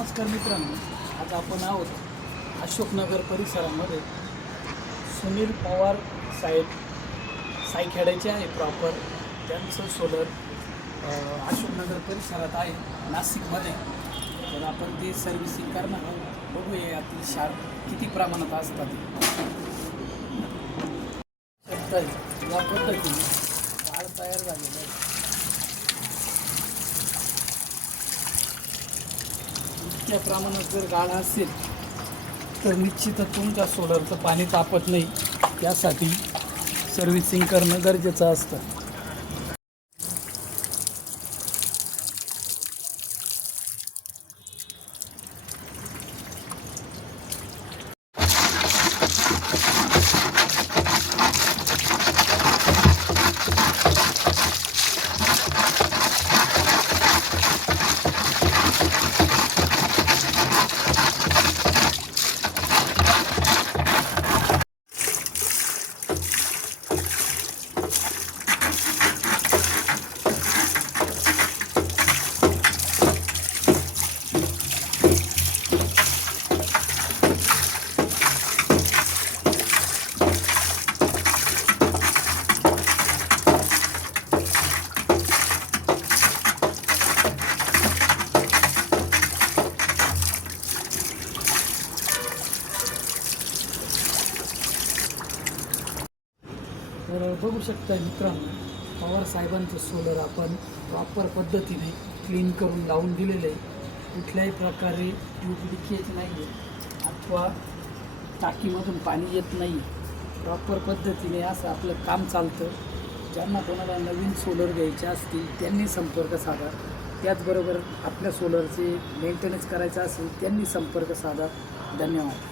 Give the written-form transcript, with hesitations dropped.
नमस्कार मित्रांनो, आज आपण आहोत अशोकनगर परिसरामध्ये. सुनील पवार साहेब सायखेड्याचे आहे प्रॉपर. त्यांचं सोलर अशोकनगर परिसरात आहे नाशिकमध्ये. तर आपण ते सर्व्हिसिंग करणार आहोत. बघूया यातील शार्प किती प्रमाणात असतात. या पद्धतीने झाड तयार झालेलं आहे. इतक्या प्रमाणात जर गाळा असेल तर निश्चितच तुमच्या सोलरचं पाणी तापत नाही. यासाठी सर्व्हिसिंग करणं गरजेचं असतं. तर बघू शकता मित्रांनो, पवार साहेबांचं सोलर आपण प्रॉपर पद्धतीने क्लीन करून लावून दिलेलं आहे. कुठल्याही प्रकारे ट्यूब लिकेज नाही आहे अथवा टाकीमधून पाणी येत नाही. प्रॉपर पद्धतीने असं आपलं काम चालतं. ज्यांना कोणाला नवीन सोलर घ्यायचे असतील त्यांनी संपर्क साधा. त्याचबरोबर आपल्या सोलरचे मेंटेनन्स करायचं असेल त्यांनी संपर्क साधा. धन्यवाद.